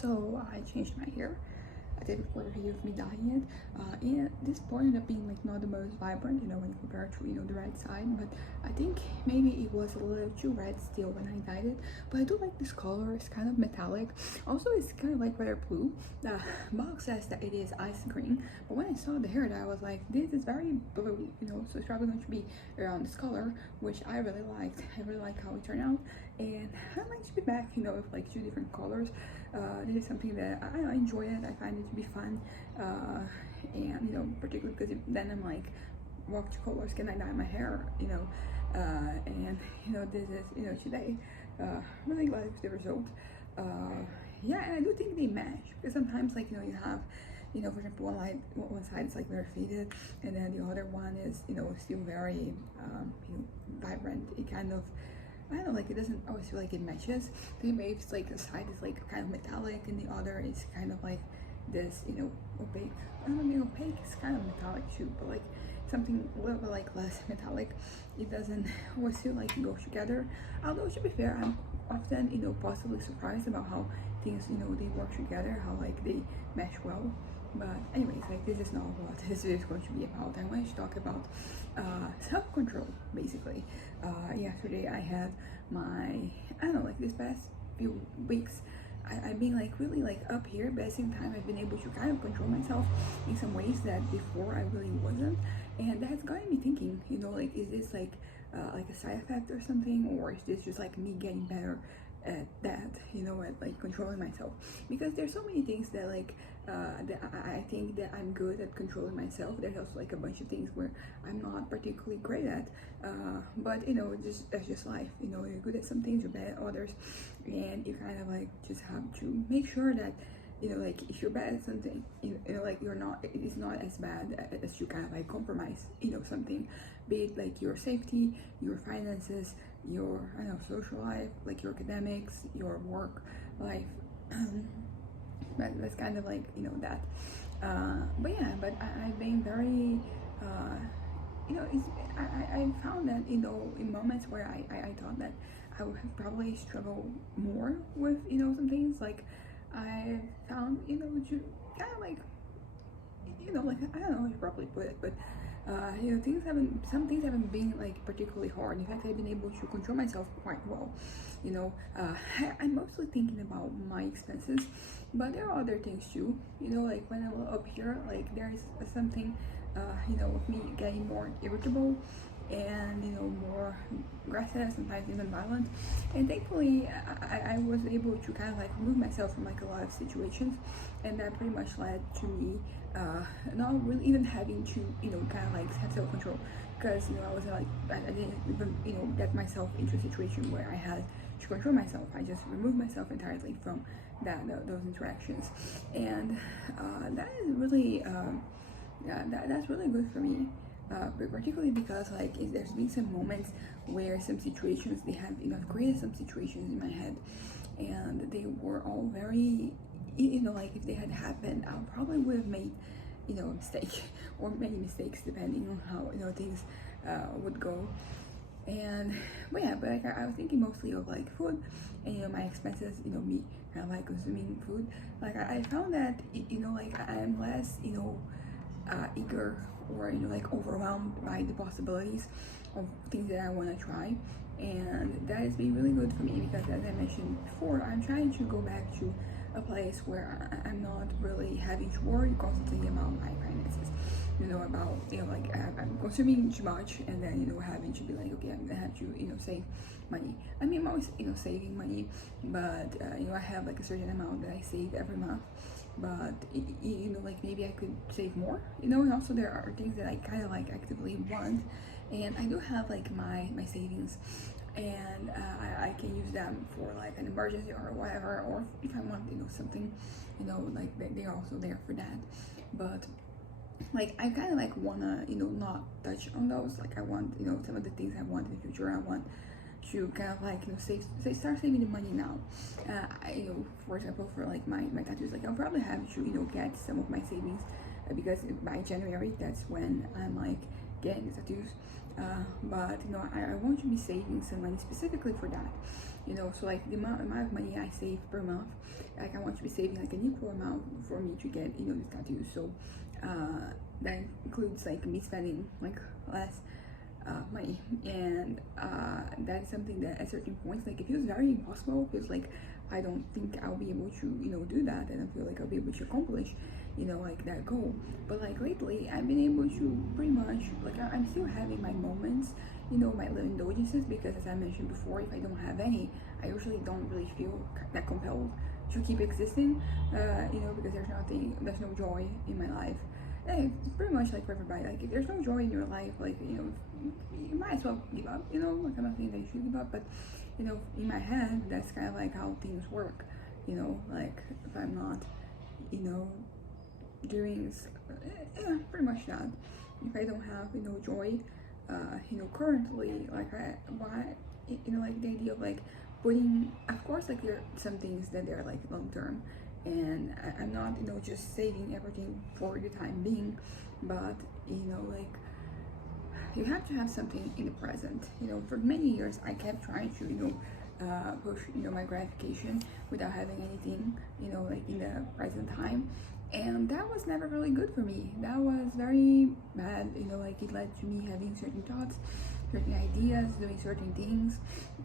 So I changed my hair. I did record a video of me dyeing it, and this part ended up being like not the most vibrant, when you compare it to the red side. But I think maybe it was a little too red still when I dyed it. But I do like this color. It's kind of metallic. Also, it's kind of like rather blue. The box says that it is ice green, but when I saw the hair dye, I was like, this is very blue, so it's probably going to be around this color, which I really liked. I really like how it turned out, and I'd like to be back, with like two different colors. This is something that I enjoy it. I find it to be fun, and particularly because then I'm like, what colors can I dye my hair? And this is today. Really glad with the result. Yeah, and I do think they match, because sometimes like you have for example, one side is like very faded, and then the other one is still very vibrant. It kind of, I don't know, like it doesn't always feel like it matches. Then maybe it's like the side is like kind of metallic and the other is kind of like this, opaque. I don't know, opaque is kind of metallic too, but like something a little bit like less metallic. It doesn't always feel like it goes together. Although to be fair, I'm often, possibly surprised about how things, they work together, how like they mesh well. But anyways, like this is not what this video is going to be about. I want to talk about self-control, basically. Yesterday I had my, I don't know, like this past few weeks, I've been like really like up here, but at the same time I've been able to kind of control myself in some ways that before I really wasn't. And that's gotten me thinking, like, is this like a side effect or something, or is this just like me getting better at that, at like controlling myself? Because there's so many things that like that I think that I'm good at controlling myself. There's also like a bunch of things where I'm not particularly great at, but that's just life. You're good at some things, you're bad at others, and you kind of like just have to make sure that like if you're bad at something, like it's not as bad as you kind of like compromise something, be it like your safety, your finances, your, I don't know, social life, like your academics, your work life. That's kind of like that. But yeah, but I've been very I found that in moments where I thought that I would have probably struggled more with some things, like I found to kind of like like, I don't know how to properly put it, but some things haven't been like particularly hard. In fact, I've been able to control myself quite well. I'm mostly thinking about my expenses, but there are other things too. Like when I'm up here, like there's something with me getting more irritable and more aggressive, sometimes even violent. And thankfully I was able to kind of like remove myself from like a lot of situations, and that pretty much led to me not really even having to kind of like have self-control, because I wasn't like, I didn't even get myself into a situation where I had to control myself. I just removed myself entirely from those interactions, and that is really that's really good for me, but particularly because like there's been some moments where some situations they have created some situations in my head, and they were all very like if they had happened, I probably would have made a mistake or many mistakes depending on how things would go. And but yeah, but like I was thinking mostly of like food and my expenses, me kind of like consuming food. Like I found that like I'm less eager or like overwhelmed by the possibilities of things that I want to try, and that has been really good for me, because as I mentioned before, I'm trying to go back to a place where I'm not really having to worry constantly about my finances, about like I'm consuming too much, and then having to be like, okay, I'm gonna have to save money. I mean, I'm always saving money, but I have like a certain amount that I save every month, but like maybe I could save more, and also there are things that I kind of like actively want, and I do have like my savings, and I can use them for like an emergency or whatever, or if I want something like they're also there for that. But like I kind of like wanna not touch on those. Like I want some of the things I want in the future, I want to kind of like start saving the money now. For example, for like my tattoos, like I'll probably have to get some of my savings, because by January that's when I'm like getting the tattoos. But you know, I want to be saving some money specifically for that. You know, so like the amount of money I save per month, like I want to be saving like an equal amount for me to get, you know, the tattoos. So that includes like me spending like less money, and that is something that at certain points like it feels very impossible. It feels like I don't think I'll be able to, you know, do that, and I feel like I'll be able to accomplish, you know, like that goal. But like lately I've been able to pretty much like I'm still having my moments, you know, my little indulgences, because as I mentioned before, if I don't have any, I usually don't really feel that compelled to keep existing, you know, because there's no joy in my life. And it's pretty much like for everybody, like if there's no joy in your life, like, you know, you might as well give up, you know. Like I'm not saying that you should give up, but you know, in my head, that's kind of like how things work, you know. Like if I'm not, you know, doing, yeah, pretty much that. If I don't have, you know, joy, you know, currently, like you know, like the idea of like putting, of course, like there are some things that they're like long term, and I'm not, you know, just saving everything for the time being, but you know, like you have to have something in the present. You know, for many years I kept trying to, you know, push, you know, my gratification without having anything, you know, like in the present time, and that was never really good for me. That was very bad, you know. Like it led to me having certain thoughts, certain ideas, doing certain things,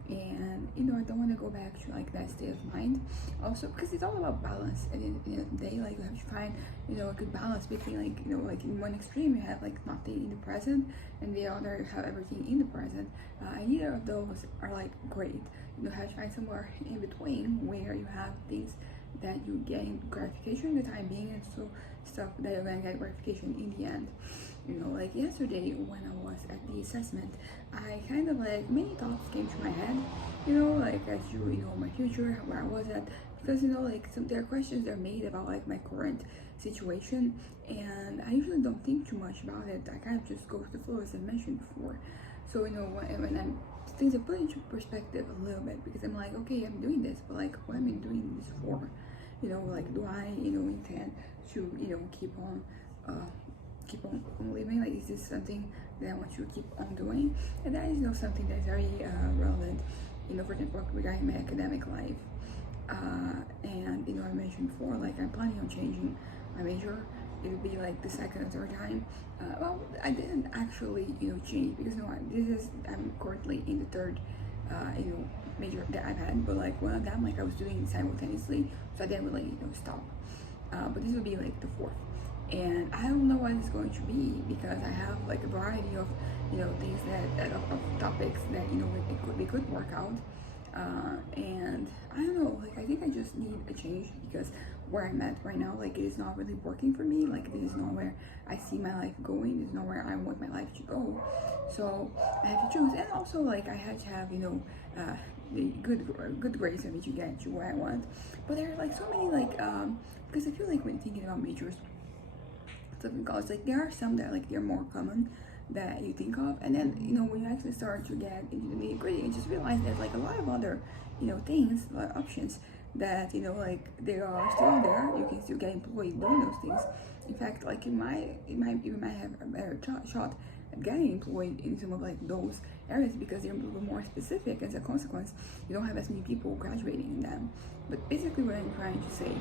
and you know, I don't want to go back to like that state of mind. Also, because it's all about balance. At the end of the day, like you have to find, you know, a good balance between, like, you know, like in one extreme you have like nothing in the present, and the other you have everything in the present. And neither of those are like great. You know, have to find somewhere in between where you have things that you gain gratification in the time being, and so stuff that you're gonna get gratification in the end. You know, like yesterday when I was at the assessment, I kind of like many thoughts came to my head, you know, like as you know, my future, where I was at, because you know, like there are questions that are made about like my current situation, and I usually don't think too much about it. I kind of just go with the flow, as I mentioned before. So you know, when I'm things are put into perspective a little bit, because I'm like, okay, I'm doing this, but like what am I doing this for? You know, like do I, you know, intend to, you know, keep on living? Like is this something that I want to keep on doing? And that is, you know, something that's very relevant, you know, for example, regarding my academic life. And you know, I mentioned before, like I'm planning on changing my major. It would be like the second or third time. Well, I didn't actually, you know, change, because no, I'm currently in the third, you know, major that I've had, but like one of them, like I was doing it simultaneously, so I didn't really, you know, stop. But this would be like the fourth, and I don't know what it's going to be, because I have like a variety of, you know, things of topics that, you know, we could work out. And I don't know, like I think I just need a change, because where I'm at right now, like it is not really working for me. Like this is not where I see my life going. This is not where I want my life to go. So I have to choose, and also like I have to have, you know, the good grades for me to get to where I want. But there are like so many like because I feel like when thinking about majors in college, like there are some that like they're more common that you think of, and then you know, when you actually start to get into the nitty gritty, you just realize there's like a lot of other, you know, things, a lot of options that, you know, like they are still there. You can still get employed doing those things. In fact, like you might have a better shot at getting employed in some of like those areas, because they're a little more specific. As a consequence, you don't have as many people graduating in them. But basically what I'm trying to say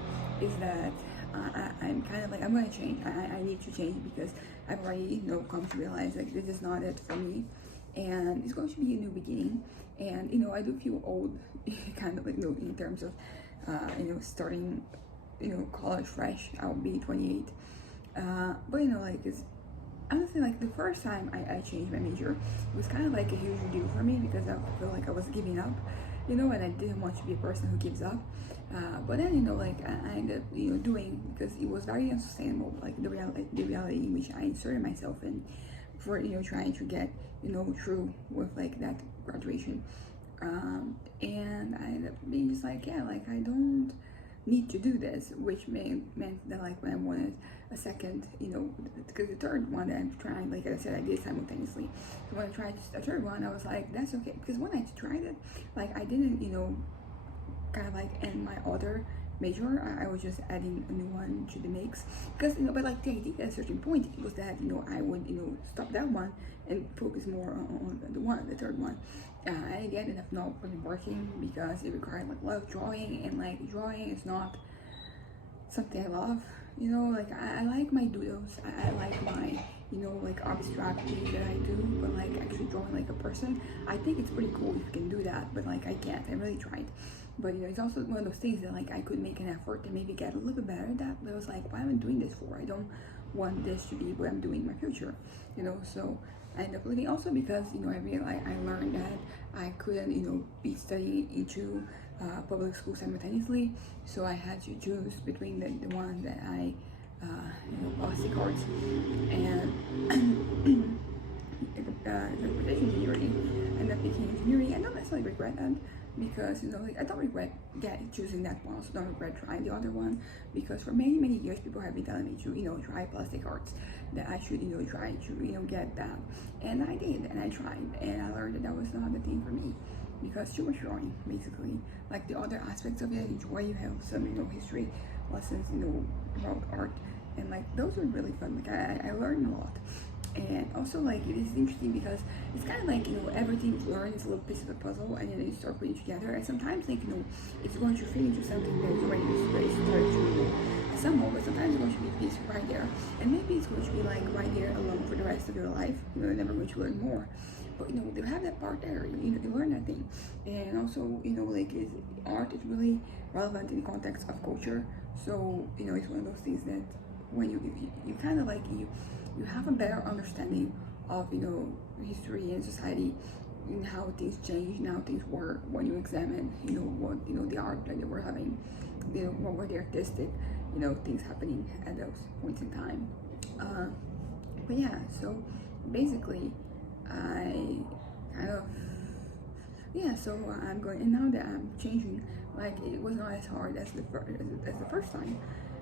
is that I'm kind of like, I'm going to change. I need to change, because I've already, you know, come to realize like this is not it for me, and it's going to be a new beginning. And you know, I do feel old kind of like, you know, in terms of you know, starting, you know, college fresh. I'll be 28, but you know, like it's honestly like the first time I changed my major, it was kind of like a huge deal for me, because I felt like I was giving up, you know, and I didn't want to be a person who gives up. But then, you know, like I ended up, you know, doing, because it was very unsustainable, like the reality in which I inserted myself in, for, you know, trying to get, you know, through with like that graduation. And I ended up being just like, yeah, like I don't need to do this, which meant that like when I wanted a second, you know, because the third one that I'm trying, like I said, I did simultaneously. So when I tried a third one, I was like, that's okay, because when I tried it, like I didn't, you know, kind of like end my other major. I was just adding a new one to the mix because but like the idea at a certain point was that I would stop that one and focus more on the third one. And it ended up not really working because it required like a lot of drawing, and like drawing is not something I love. Like I like my doodles. I like my like abstract things that I do, but like actually drawing like a person, I think it's pretty cool if you can do that, but like I can't. I really tried, but it's also one of those things that like I could make an effort to maybe get a little bit better at that, but I was like, why am I doing this for? I don't want this to be what I'm doing in my future, so I ended up leaving also because I learned that I couldn't be studying into public school simultaneously, so I had to choose between the ones that I plastic arts and transportation engineering, and that became engineering. I don't necessarily regret that because like I don't regret choosing that one. Also don't regret trying the other one because for many years people have been telling me to try plastic arts, that I should try to get that, and I did, and I tried, and I learned that was not the thing for me because too much drawing basically. Like the other aspects of it, enjoy, you have some history lessons about art, and like those are really fun. Like I learned a lot. And also like it is interesting because it's kind of like everything you learn is a little piece of a puzzle, and then you start putting it together, and sometimes like it's going to fit into something that is already started to assemble, but sometimes it's going to be a piece right there, and maybe it's going to be like right there alone for the rest of your life. You're never going to learn more, but you have that part there, you learn that thing. And also like art is really relevant in the context of culture, so it's one of those things that when you kind of like you have a better understanding of history and society, and how things change and how things work when you examine what the art that they were having, what were the artistic things happening at those points in time. But yeah, so basically I kind of so I'm going, and now that I'm changing, like it was not as hard as the first time,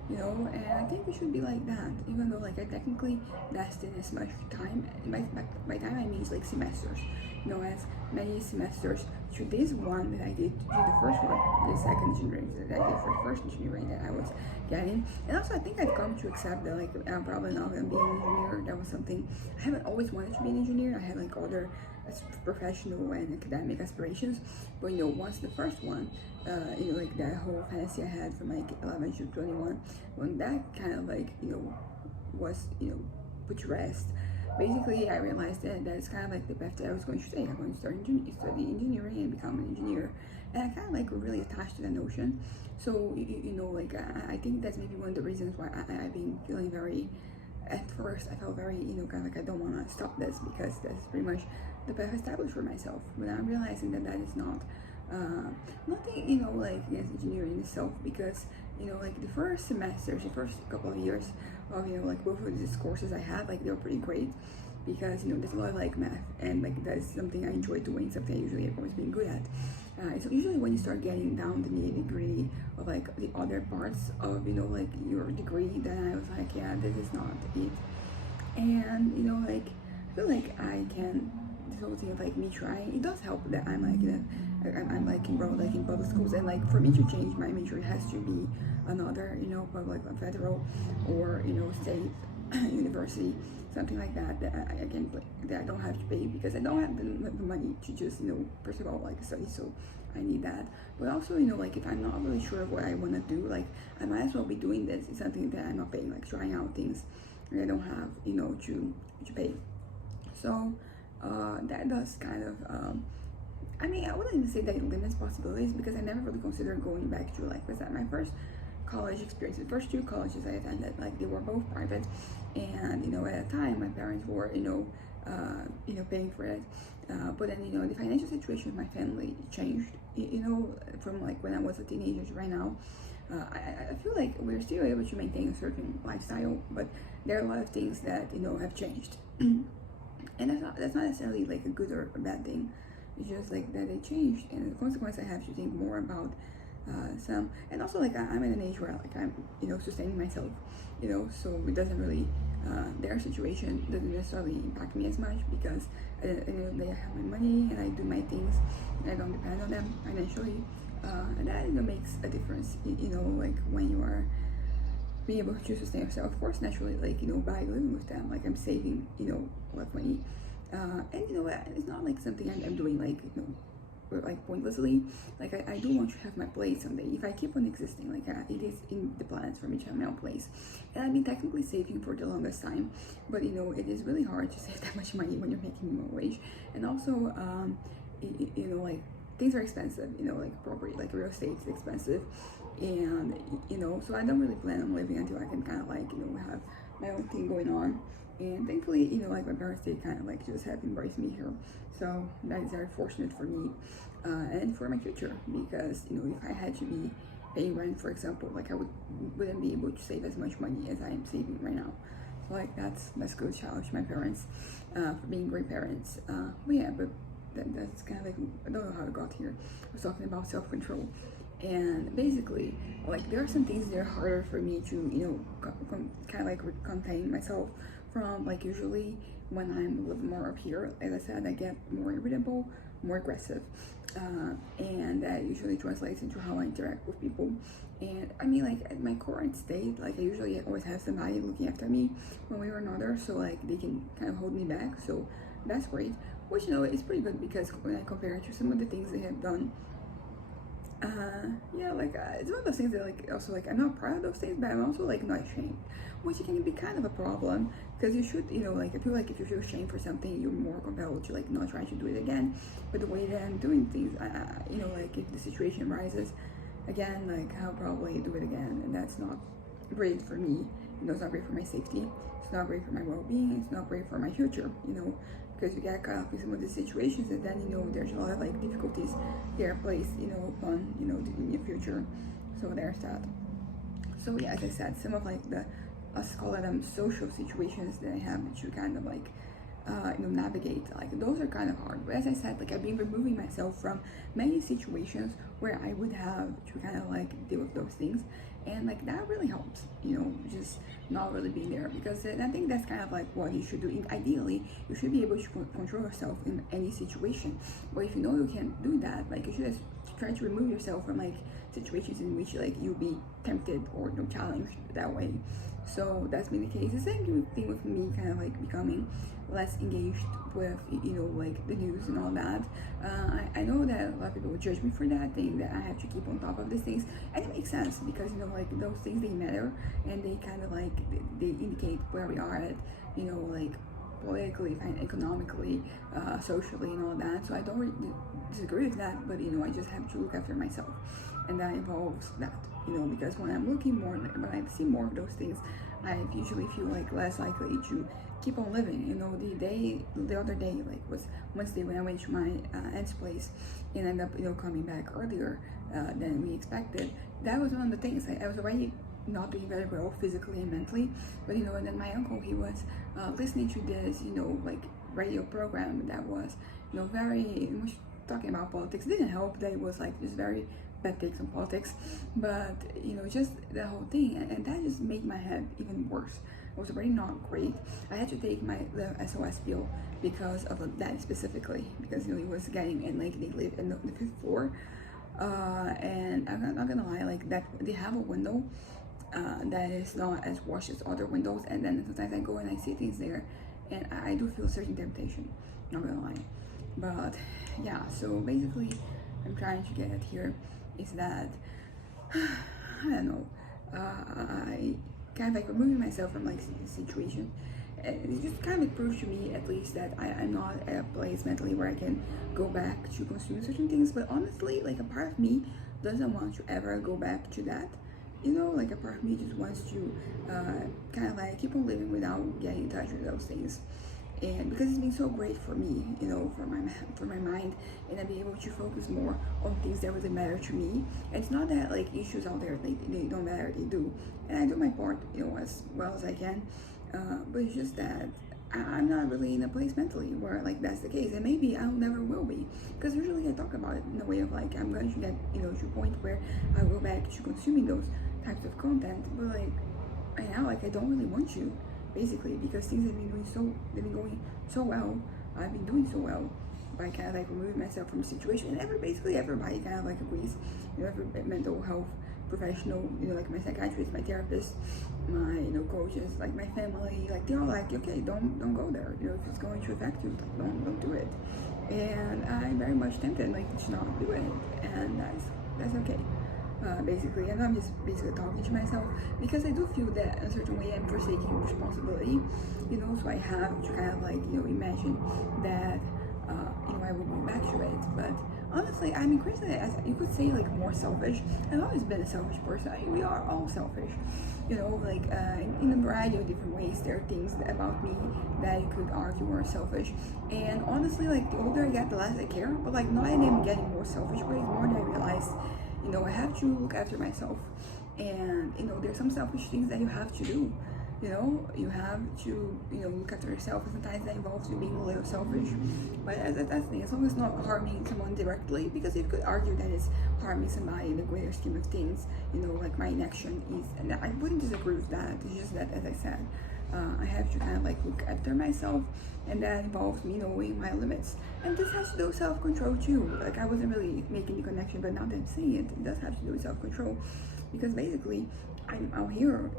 and I think it should be like that, even though like I technically invested as much time. By time I mean like semesters, as many semesters to this one that I did to the first one, the second engineering that I did for the first engineering that I was getting. And also I think I've come to accept that like I'm probably not gonna be an engineer. That was something I haven't always wanted to be an engineer. I had like other professional and academic aspirations, but once the first one, like that whole fantasy I had from like 11 to 21, when that kind of like was put to rest, basically I realized that that's kind of like the path that I was going to take. I'm going to study engineering and become an engineer, and I kind of like really attached to that notion. So like I think that's maybe one of the reasons why I've been feeling very, at first I felt very kind of like I don't want to stop this because that's pretty much the path established for myself. But I'm realizing that that is not nothing like against engineering itself, because like the first semesters, the first couple of years of like both of these courses I had, like they were pretty great because there's a lot of like math, and like that's something I enjoy doing, something I usually have always been good at. So usually when you start getting down the nitty-gritty of like the other parts of like your degree, then I was like, yeah, this is not it. And like I feel like I can, this whole thing of like me trying, it does help that I'm like I'm like enrolled like in public schools, and like for me to change my major it has to be another public, federal, or state university, something like that I can play, that I don't have to pay, because I don't have the money to just first of all like study, so I need that. But also like if I'm not really sure of what I want to do, like I might as well be doing this. It's something that I'm not paying, like trying out things and I don't have to pay. So that does kind of I mean, I wouldn't even say that it limits possibilities, because I never really considered going back to like, was that my first college experience. The first two colleges I attended, like they were both private, and at the time my parents were paying for it, but then the financial situation of my family changed, from like when I was a teenager to right now. I feel like we're still able to maintain a certain lifestyle, but there are a lot of things that have changed, and that's not necessarily like a good or a bad thing. It's just like that they changed, and the consequence I have to think more about some. And also like I'm in an age where like I'm sustaining myself, so it doesn't really their situation doesn't necessarily impact me as much, because they have my money and I do my things and I don't depend on them financially. And that makes a difference, like when you are being able to sustain yourself. Of course, naturally, like by living with them, like I'm saving a lot of money, and it's not like something I'm doing like like pointlessly. Like I do want to have my place someday. If I keep on existing, like it is in the plans for me to have my own place. And I've been technically saving for the longest time, but it is really hard to save that much money when you're making minimum wage. And also, like things are expensive. Like property, like real estate is expensive, and so I don't really plan on living until I can kind of like have my own thing going on. And thankfully, like my parents, they kind of like just have embraced me here. So that is very fortunate for me and for my future, because if I had to be paying rent, for example, like I wouldn't be able to save as much money as I am saving right now. So like that's good. Shout out to my parents for being great parents. But yeah, but that's kind of like, I don't know how I got here. I was talking about self-control, and basically like there are some things that are harder for me to kind of like contain myself from. Like usually when I'm a little more up here, as I said, I get more irritable, more aggressive, and that usually translates into how I interact with people. And I mean, like at my current state, like I usually always have somebody looking after me one way or another, so like they can kind of hold me back, so that's great. Which is pretty good, because when I compare it to some of the things they have done, yeah, like it's one of those things that like also like I'm not proud of those things, but I'm also like not ashamed, which can be kind of a problem, because you should like I feel like if you feel ashamed for something, you're more compelled to like not try to do it again. But the way that I'm doing things, like if the situation rises again, like I'll probably do it again, and that's not great for me. It's not great for my safety. It's not great for my well-being. It's not great for my future. Because you get caught up in some of these situations, and then there's a lot of like difficulties there placed upon the near future. So there's that. So yeah, as I said, some of like the let's call it social situations that I have to kind of like navigate, like those are kind of hard. But as I said, like I've been removing myself from many situations where I would have to kind of like deal with those things, and like that really helps, just not really being there, because I think that's kind of like what you should do. Ideally, you should be able to control yourself in any situation, but if you can't do that, like you should just try to remove yourself from like situations in which like you'll be tempted or challenged that way. So that's been the case. The same thing with me kind of like becoming less engaged with like the news and all that. I know that a lot of people would judge me for that, thing that I have to keep on top of these things, and it makes sense, because like those things, they matter, and they kind of like they indicate where we are at, like politically, economically, socially, and all that. So I don't really disagree with that, but I just have to look after myself, and that involves that, because when I'm looking more, when I see more of those things, I usually feel like less likely to keep on living. The other day, like was Wednesday, when I went to my aunt's place and ended up coming back earlier than we expected. That was one of the things. I was already not doing very well physically and mentally, but and then my uncle, he was listening to this like radio program that was very much talking about politics. It didn't help that it was like just very bad takes on politics, but just the whole thing, and that just made my head even worse. It was already not great. I had to take the SOS bill because of that specifically, because it was getting, and like they live in the 5th floor, and I'm not gonna lie, like that they have a window that is not as washed as other windows, and then sometimes I go and I see things there, and I do feel a certain temptation, not gonna lie. But yeah, so basically I'm trying to get at here is that I don't know, I kind of like removing myself from like situations. It just kind of proves to me, at least, that I'm not at a place mentally where I can go back to consuming certain things. But honestly, like a part of me doesn't want to ever go back to that. Like a part of me just wants to kind of like keep on living without getting in touch with those things. And because it's been so great for me, for my mind, and I'll be able to focus more on things that really matter to me. And it's not that like issues out there, they don't matter, they do, and I do my part, as well as I can. But it's just that I'm not really in a place mentally where like that's the case, and maybe I never will be, because usually I talk about it in a way of like I'm going to get to a point where I go back to consuming those types of content, but like right now, like I don't really want to. Basically, because things have been going so well. I've been doing so well, by kind of like removing myself from the situation. And basically everybody kind of like agrees, every mental health professional, like my psychiatrist, my therapist, my coaches, like my family, like they're all like, okay, don't go there. If it's going to affect you, don't do it. And I'm very much tempted like to not do it, and that's okay. Basically, and I'm just basically talking to myself because I do feel that in a certain way I'm forsaking responsibility, so I have to kind of like imagine that I will go back to it. But honestly, I'm increasingly, as you could say, like more selfish. I've always been a selfish person. We are all selfish, like in a variety of different ways. There are things about me that you could argue are selfish. And honestly, like the older I get, the less I care. But like not only am getting more selfish, but it's more that I realize, I have to look after myself. And there's some selfish things that you have to do. You have to look after yourself, and sometimes that involves you being a little selfish. But that's the thing, as long as it's not harming someone directly, because you could argue that it's harming somebody in the greater scheme of things, like my inaction is, and I wouldn't disagree with that. It's just that, as I said, I have to kind of like look after myself, and that involves me knowing my limits. And this has to do with self-control too. Like I wasn't really making the connection, but now that I'm saying it, it does have to do with self-control, because basically I'm out here,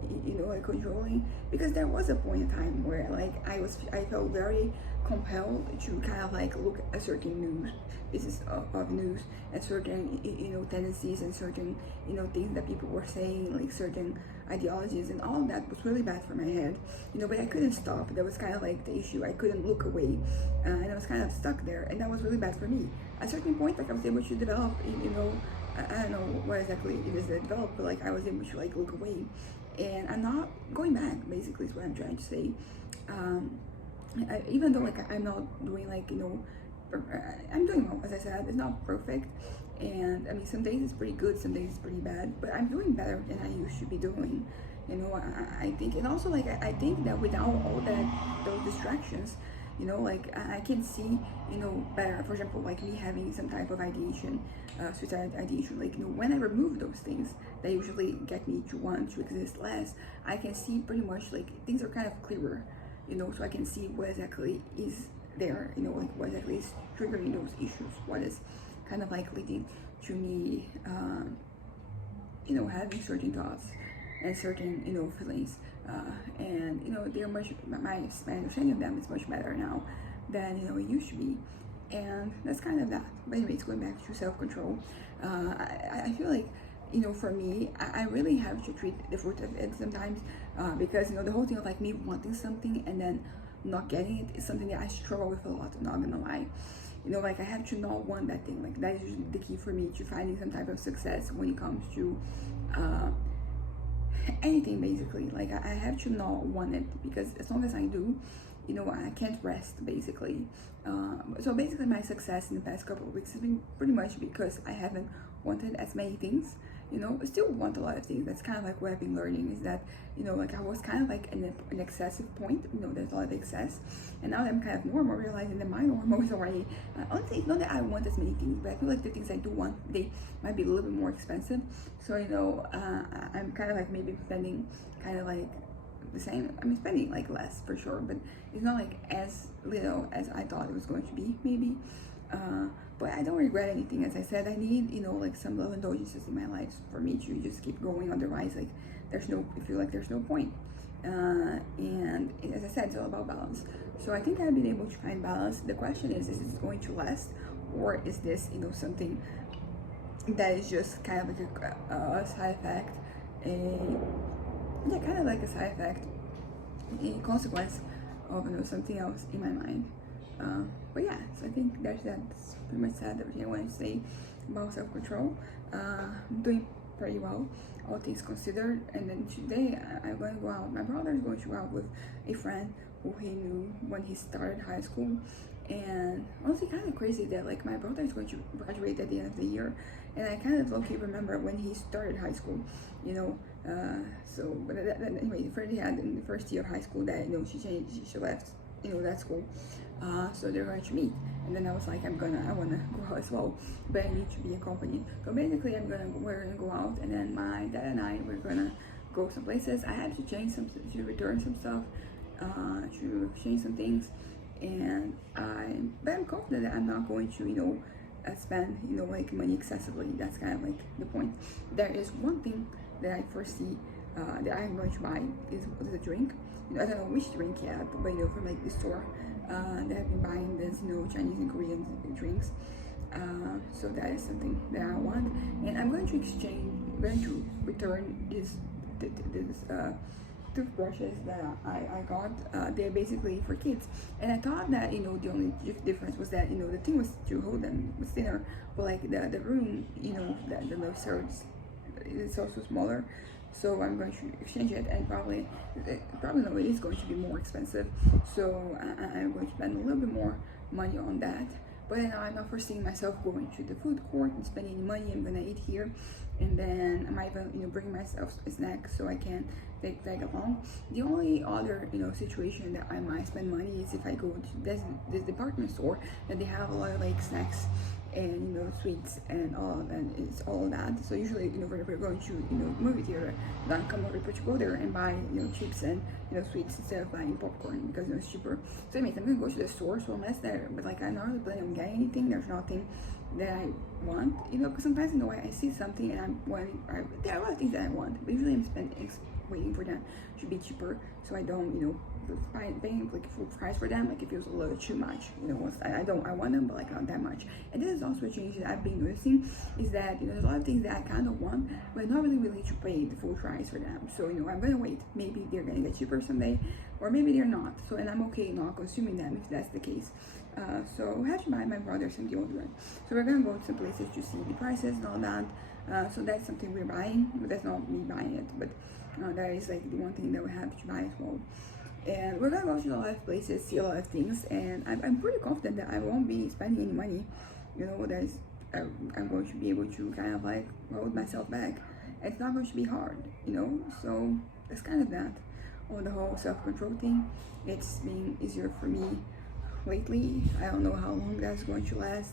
like controlling, because there was a point in time where like I felt very compelled to kind of like look at certain pieces of news, and certain tendencies, and certain things that people were saying, like certain ideologies, and all of that was really bad for my head, but I couldn't stop. That was kind of like the issue. I couldn't look away, and I was kind of stuck there, and that was really bad for me. At a certain point, like I was able to develop, I don't know what exactly it is that developed, but like I was able to like look away, and I'm not going back. Basically, is what I'm trying to say. Even though like I'm not doing like I'm doing well, as I said. It's not perfect, and I mean some days it's pretty good, some days it's pretty bad, but I'm doing better than I used to be doing. I think, and also like I think that without all those distractions, like I can see, better. For example, like me having some type of ideation, suicide ideation, like, when I remove those things that usually get me to want to exist less, I can see pretty much like things are kind of clearer, so I can see what exactly is there, like what exactly is triggering those issues, what is kind of like leading to me, having certain thoughts and certain, feelings. And they're my understanding of them is much better now than it used to be, and that's kind of that. But anyways, going back to self-control, I feel like for me, I really have to treat the fruit of it sometimes, because the whole thing of like me wanting something and then not getting it is something that I struggle with a lot. I'm not gonna lie. Like I have to not want that thing. Like that is usually the key for me to finding some type of success when it comes to anything, basically. Like I have to not want it, because as long as I do, I can't rest, basically. So basically my success in the past couple of weeks has been pretty much because I haven't wanted as many things. I still want a lot of things. That's kind of like what I've been learning, is that like I was kind of like in an excessive point. There's a lot of excess, and now that I'm kind of normal, realizing that my normal is already, honestly, it's not that I want as many things, but I feel like the things I do want, they might be a little bit more expensive. So I'm kind of like maybe spending kind of like the same. I mean, spending like less for sure, but it's not like as little as I thought it was going to be, maybe. But I don't regret anything. As I said, I need like some little indulgences in my life for me to just keep going. Otherwise, like I feel like there's no point. And as I said, it's all about balance. So I think I've been able to find balance. The question is it going to last, or is this something that is just kind of like a side effect, kind of like a side effect, a consequence of something else in my mind. But yeah, so I think that's pretty much said everything I wanted to say about self-control. I'm doing pretty well, all things considered. And then today I'm going to go out. My brother is going to go out with a friend who he knew when he started high school. And honestly, kind of crazy that like my brother is going to graduate at the end of the year, and I kind of low-key remember when he started high school, but anyway, the friend he had in the first year of high school that she left that school, so they're going to meet. And then I was like, I want to go out as well, but I need to be accompanied. So basically we're gonna go out, and then my dad and I, we're gonna go some places. I had to return some stuff, to change some things, but I'm confident that I'm not going to, spend, like money excessively. That's kind of like the point. There is one thing that I foresee that I'm going to buy is a drink. I don't know which drink yet, but from like the store, that I've been buying this, Chinese and Korean drinks. So that is something that I want, and I'm going to return this toothbrushes that I got. They're basically for kids, and I thought that the only difference was that the thing was to hold them was thinner, but like the room, the left side is also smaller. So I'm going to exchange it, and probably no, it is going to be more expensive. So I'm going to spend a little bit more money on that. But I'm not foreseeing myself going to the food court and spending any money. I'm gonna eat here, and then I might even bring myself a snack so I can tag along. The only other situation that I might spend money is if I go to this department store that they have a lot of like snacks and sweets and all, and it's all that. So usually whenever we're going to movie theater, then come over to go there and buy chips and sweets instead of buying popcorn because it's cheaper. So anyways, I'm gonna go to the store, so unless there, but like I'm not really planning on getting anything. There's nothing that I want, because sometimes I see something and I'm wanting, there are a lot of things that I want, but usually I'm spending waiting for them to be cheaper, so I don't paying like full price for them. Like it feels a little too much, once I want them, but like not that much. And this is also a change that I've been noticing, is that there's a lot of things that I kind of want, but I'm not really willing to pay the full price for them. So I'm gonna wait. Maybe they're gonna get cheaper someday, or maybe they're not. So, and I'm okay not consuming them if that's the case. So I have to buy my brother some deodorant. So we're gonna go to some places to see the prices and all that. So that's something we're buying, but that's not me buying it, but that is like the one thing that we have to buy as well. And we're gonna go to a lot of places, see a lot of things, and I'm pretty confident that I won't be spending any money. There's I'm going to be able to kind of like hold myself back. It's not going to be hard, So that's kind of that. On the whole self-control thing, it's been easier for me lately. I don't know how long that's going to last,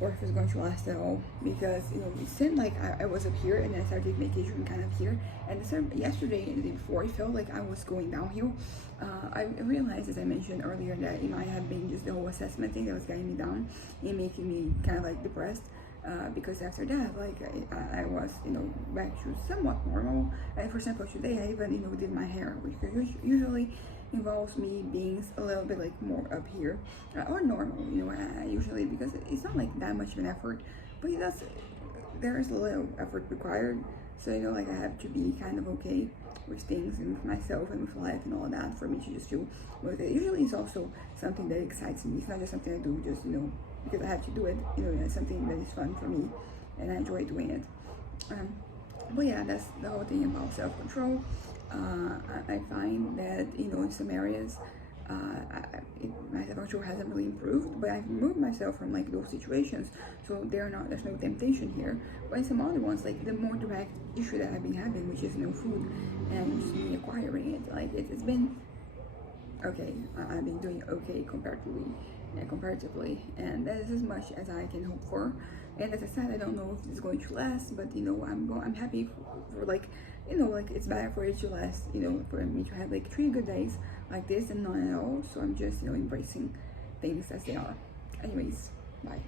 or if it's going to last at all, because it seemed like I was up here and then I started vacation kind of here, and yesterday and the day before I felt like I was going downhill. I realized, as I mentioned earlier, that it might have been just the whole assessment thing that was getting me down and making me kind of like depressed, because after that, like I was back to somewhat normal. And for example, today I even did my hair, which usually involves me being a little bit like more up here, or normal, I usually, because it's not like that much of an effort, but there is a little effort required. So like I have to be kind of okay with things and with myself and with life and all of that for me to just do with it. Usually it's also something that excites me. It's not just something I do just because I have to do it. It's something that is fun for me and I enjoy doing it. But yeah, that's the whole thing about self-control. I find that in some areas my self-control hasn't really improved, but I've removed myself from like those situations, so there's no temptation here. But in some other ones, like the more direct issue that I've been having, which is no food and just me acquiring it, like it's been okay. I've been doing okay comparatively, and that is as much as I can hope for. And as I said, I don't know if it's going to last, but I'm happy for like like it's better for it to last, for me to have like 3 good days like this and none at all. So I'm just embracing things as they are. Anyways, bye.